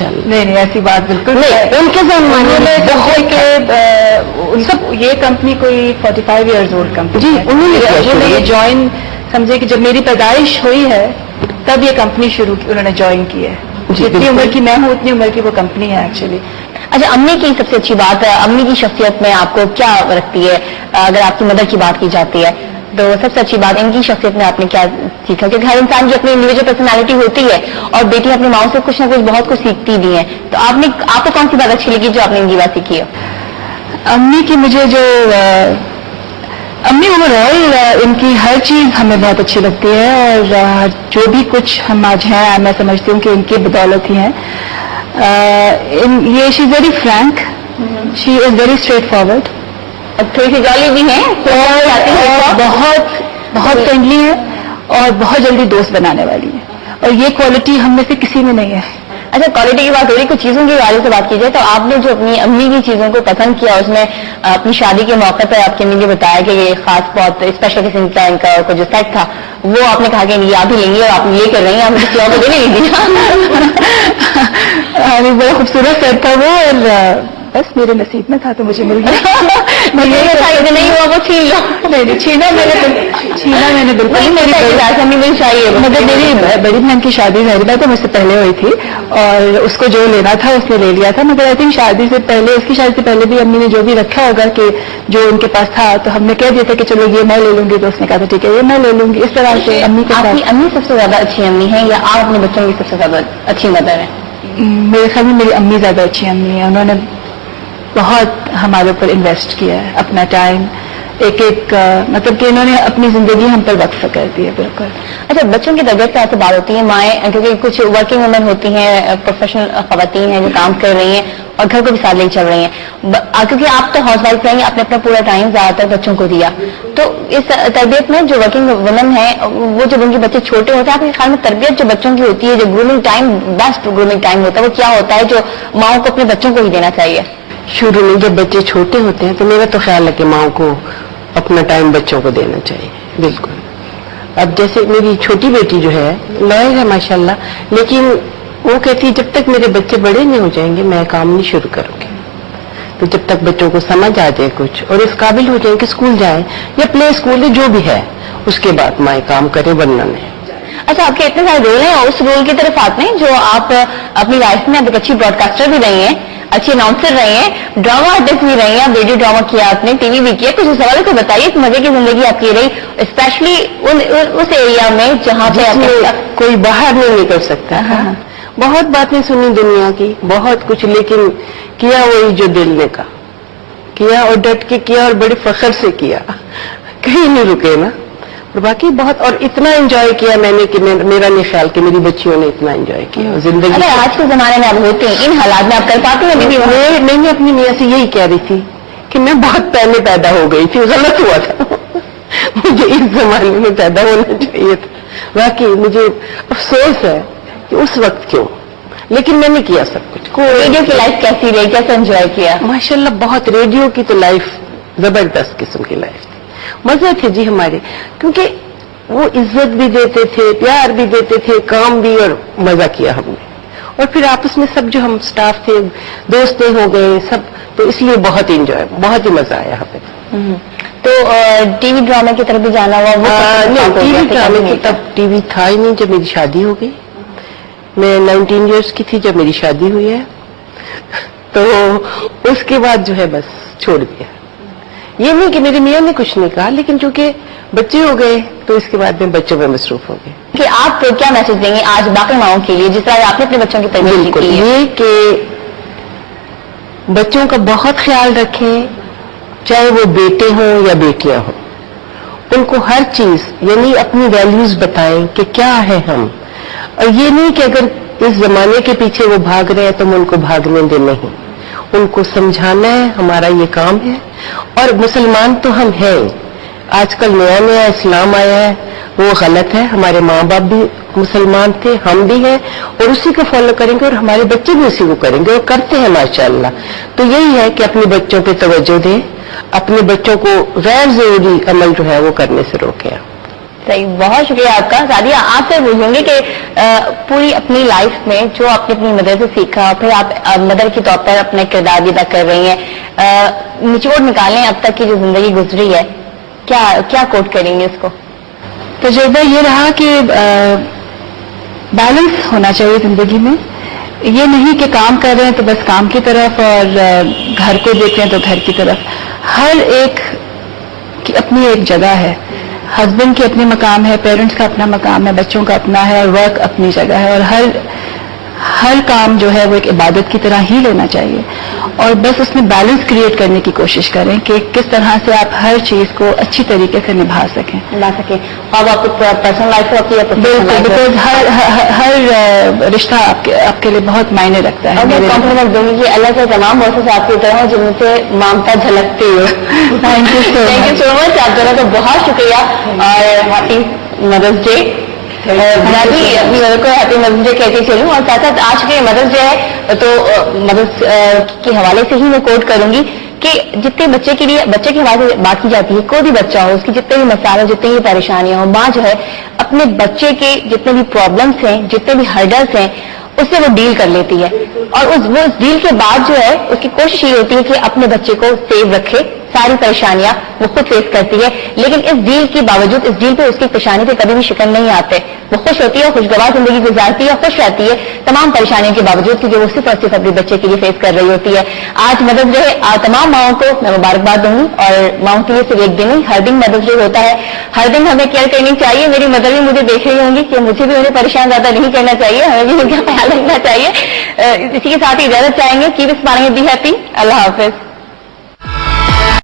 نہیں نہیں ایسی بات بالکل نہیں، ان کے ذہن کہ سب یہ کمپنی کوئی 45 ایئرز اولڈ کمپنی جی، انہوں نے یہ جوائن سمجھے کہ جب میری پیدائش ہوئی ہے تب یہ کمپنی شروع کی، انہوں نے جوائن کی ہے. جتنی عمر کی میں ہوں اتنی عمر کی وہ کمپنی ہے ایکچولی. اچھا، امی کی سب سے اچھی بات ہے، امی کی شخصیت میں آپ کو کیا رکھتی ہے؟ اگر آپ کی مدر کی بات کی جاتی ہے تو سب سے اچھی بات ان کی شخصیت میں آپ نے کیا سیکھا؟ کیونکہ ہر انسان کی اپنی انڈیویجول پرسنالٹی ہوتی ہے اور بیٹی اپنی ماؤں سے کچھ نہ کچھ بہت کچھ سیکھتی بھی ہیں. تو آپ کو کون سی بات اچھی لگی جو آپ نے ان کی بات سیکھی ہے؟ امی کی مجھے جو امی اوور آل ان کی ہر چیز ہمیں بہت اچھی لگتی ہے، اور جو بھی کچھ ہم آج ہیں میں سمجھتی ہوں کہ ان کی بدولت ہی ہیں. یہ she is very frank, she is very straightforward, تھوڑی سی جالی بھی ہیں اور بہت بہت فرینڈلی ہے اور بہت جلدی دوست بنانے والی ہے، اور یہ کوالٹی ہم میں سے کسی میں نہیں ہے. اچھا، کوالٹی کی بات ہو رہی، کچھ چیزوں کے بارے سے بات کی جائے تو آپ نے جو اپنی امی کی چیزوں کو پسند کیا اس میں اپنی شادی کے موقع پر آپ کی امی نے بتایا کہ یہ خاص بہت اسپیشل قسم کا ان کا جو سیٹ تھا وہ آپ نے کہا کہ یہ آپ ہی لیں گے اور آپ لے کر رہی ہیں، آپ کسی اور کو دینے نہیں دیا. بڑا خوبصورت سیٹ تھا وہ، اور بس میرے نصیب میں تھا تو مجھے مل گیا. نہیں ہوا وہ چھین لو. نہیں چھینا میں نے بالکل نہیں چاہیے. مگر میری بڑی بہن کی شادی ظاہر بات ہے مجھ سے پہلے ہوئی تھی اور اس کو جو لینا تھا اس نے لے لیا تھا، مگر آئی تھنک شادی سے پہلے، اس کی شادی سے پہلے بھی امی نے جو بھی رکھا ہوگا کہ جو ان کے پاس تھا تو ہم نے کہہ دیا تھا کہ چلو یہ میں لے لوں گی، تو اس نے کہا تھا ٹھیک ہے یہ میں لے لوں گی. اس طرح سے امی کے ساتھ. آپ کی امی سب سے زیادہ اچھی امی ہے یا آپ اپنے بچوں کی سب سے زیادہ اچھی مدر ہے؟ میرے خیال میں میری امی زیادہ اچھی امی ہے، انہوں نے بہت ہمارے اوپر انویسٹ کیا ہے اپنا ٹائم، ایک مطلب کہ انہوں نے اپنی زندگی ہم پر وقف کر دی ہے. بالکل. اچھا، بچوں کی تربیت سے آپ سے بات ہوتی ہے مائیں، کیونکہ کچھ ورکنگ وومن ہوتی ہیں، پروفیشنل خواتین ہیں جو کام کر رہی ہیں اور گھر کو بھی ساتھ لے چل رہی ہیں، کیونکہ آپ تو ہاؤس وائف رہیں گے، آپ نے اپنا پورا ٹائم زیادہ تر بچوں کو دیا. تو اس تربیت میں جو ورکنگ وومن ہیں وہ جب ان کے بچے چھوٹے ہوتے ہیں، آپ کے خیال میں تربیت جو بچوں کی ہوتی ہے، جو grooming time, best grooming time ہوتا ہے وہ کیا ہوتا ہے جو ماؤں کو اپنے بچوں کو ہی دینا چاہیے؟ شروع میں جب بچے چھوٹے ہوتے ہیں تو میرا تو خیال ہے کہ ماؤں کو اپنا ٹائم بچوں کو دینا چاہیے. بالکل. اب جیسے میری چھوٹی بیٹی جو ہے لائر ہے ماشاءاللہ، لیکن وہ کہتی ہے جب تک میرے بچے بڑے نہیں ہو جائیں گے میں کام نہیں شروع کروں گی. تو جب تک بچوں کو سمجھ آ جائے کچھ اور اس قابل ہو جائیں کہ اسکول جائیں یا پلے اسکول ہے جو بھی ہے، اس کے بعد مائیں کام کریں ورنہ نہیں. اچھا، آپ کے اتنے سارے رول ہیں اور اس رول کی طرف آتے ہیں جو آپ اپنی لائف میں ایک اچھی براڈ کاسٹر بھی رہی ہیں، اچھی اناؤنسر رہی ہیں، ڈرامہ آرٹسٹ بھی رہی ہیں، ویڈیو ڈرامہ کیا آپ نے، ٹی وی بھی کیا. کچھ اس حوالے سے بتائیے کہ مزے کی زندگی آپ کی رہی، اسپیشلی اس ایریا میں جہاں پہ کوئی باہر نہیں نکل سکتا. بہت باتیں سنی دنیا کی، بہت کچھ، لیکن کیا وہی جو دل نے کیا اور ڈٹ کے کیا اور بڑے فخر سے کیا، کہیں نہیں رکے نا. اور باقی بہت، اور اتنا انجوائے کیا میں نے کہ میرا نہیں خیال کہ میری بچیوں نے اتنا انجوائے کیا زندگی. اگر آج کے زمانے میں آپ ہوتے ہیں ان حالات میں آپ کر پاتے ہیں؟ میں نے اپنی میاں سے یہی کہہ رہی تھی کہ میں بہت پہلے پیدا ہو گئی تھی، غلط ہوا تھا، مجھے اس زمانے میں پیدا ہونا چاہیے تھا. واقعی مجھے افسوس ہے کہ اس وقت کیوں، لیکن میں نے کیا سب کچھ. ریڈیو کی لائف کیسی رہی، کیسے انجوائے کیا؟ ماشاءاللہ بہت. ریڈیو کی تو لائف زبردست قسم کی لائف تھی، مزے تھے جی ہمارے، کیونکہ وہ عزت بھی دیتے تھے، پیار بھی دیتے تھے، کام بھی، اور مزہ کیا ہم نے. اور پھر آپس میں سب جو ہم سٹاف تھے دوستے ہو گئے سب، تو اس لیے بہت انجوائے، بہت ہی مزہ آیا ہمیں. تو ٹی وی ڈرامے کی طرف بھی جانا ہوا؟ ٹی وی ڈرامے کی تب ٹی وی تھا ہی نہیں جب میری شادی ہو گئی. میں 19 ایئرس کی تھی جب میری شادی ہوئی ہے، تو اس کے بعد جو ہے بس چھوڑ دیا. یہ نہیں کہ میرے میاں نے کچھ نہیں کہا، لیکن چونکہ بچے ہو گئے تو اس کے بعد میں بچوں میں مصروف ہو گئے. کہ آپ کیا میسج دیں گے آج باقی ماؤں کے لیے جس طرح آپ نے اپنے بچوں کی تربیت کی ہے؟ یہ کہ بچوں کا بہت خیال رکھیں، چاہے وہ بیٹے ہوں یا بیٹیاں ہوں، ان کو ہر چیز یعنی اپنی ویلیوز بتائیں کہ کیا ہے ہم، اور یہ نہیں کہ اگر اس زمانے کے پیچھے وہ بھاگ رہے ہیں تو ہم ان کو بھاگنے دیں. نہیں، ان کو سمجھانا ہے، ہمارا یہ کام ہے. اور مسلمان تو ہم ہیں، آج کل نیا نیا اسلام آیا ہے، وہ غلط ہے. ہمارے ماں باپ بھی مسلمان تھے، ہم بھی ہیں، اور اسی کو فالو کریں گے اور ہمارے بچے بھی اسی کو کریں گے اور کرتے ہیں ماشاءاللہ. تو یہی ہے کہ اپنے بچوں پہ توجہ دیں، اپنے بچوں کو غیر ضروری عمل جو ہے وہ کرنے سے روکیں. صحیح، بہت شکریہ آپ کا. سعدیہ آپ سے پوچھوں گی کہ پوری اپنی لائف میں جو آپ نے اپنی مدر سے سیکھا، پھر آپ مدر کے طور پر اپنا کردار بھی ادا کر رہی ہیں، نچوڑ نکالیں اب تک کی جو زندگی گزری ہے، کیا کوٹ کریں گے اس کو؟ تجربہ یہ رہا کہ بیلنس ہونا چاہیے زندگی میں. یہ نہیں کہ کام کر رہے ہیں تو بس کام کی طرف اور گھر کو دیکھ رہے ہیں تو گھر کی طرف. ہر ایک کی اپنی ایک جگہ ہے. ہسبینڈ کے اپنے مقام ہے، پیرنٹس کا اپنا مقام ہے، بچوں کا اپنا ہے، اور ورک اپنی جگہ ہے. اور ہر کام جو ہے وہ ایک عبادت کی طرح ہی لینا چاہیے. اور بس اس میں بیلنس کریٹ کرنے کی کوشش کریں کہ کس طرح سے آپ ہر چیز کو اچھی طریقے سے نبھا سکیں. اب آپ کو پرسنل لائف ہوتی ہے، بالکل، بیکاز ہر رشتہ آپ کے لیے بہت معنی رکھتا ہے. کمپلیمنٹ دوں گی کہ اللہ کے تمام موسم آپ کی طرح جن سے مامتا جھلکتی ہو. تھینک یو سو مچ. آپ دونوں کا بہت شکریہ اور ہیپی مدرس ڈے. میں بھی اپنی مدر کو ہیپی مدرس ڈے کہتی چلوں. اور ساتھ ساتھ آج کے مدرس ڈے ہے تو مدرس کے حوالے سے ہی میں کوٹ کروں گی کہ جتنے بچے کے حوالے سے بات کی جاتی ہے، کوئی بھی بچہ ہو، اس کی جتنے بھی مسائل، جتنی بھی پریشانیاں ہوں، ماں جو ہے اپنے بچے کے جتنے بھی پرابلمس ہیں، جتنے بھی ہرڈلس ہیں، اس سے وہ ڈیل کر لیتی ہے. اور اس ڈیل کے بعد جو ہے اس کی کوشش یہ ہوتی ہے کہ اپنے بچے کو سیو رکھے. ساری پریشانیاں وہ خود فیس کرتی ہے، لیکن اس ڈیل کے باوجود، اس ڈیل پہ اس کی پریشانی پہ کبھی بھی شکن نہیں آتے. وہ خوش ہوتی ہے، خوشگوار زندگی گزارتی ہے، خوش رہتی ہے تمام پریشانیوں کے باوجود کہ جو وہ صرف اور صرف اپنے بچے کے لیے فیس کر رہی ہوتی ہے. آج مدرس ڈے ہے. تمام ماؤں کو میں مبارکباد دوں گی. اور ماؤں کے لیے صرف ایک دن نہیں، ہر دن مدرس ڈے ہوتا ہے. ہر دن ہمیں کیئر کرنی چاہیے. میری مدر بھی مجھے دیکھ رہی ہوں گی کہ مجھے بھی انہیں پریشان زیادہ نہیں کرنا چاہیے، ہمیں بھی ان کا خیال رکھنا چاہیے. اسی کے ساتھ اجازت چاہیں گے. Keep smiling, be happy. اللہ حافظ.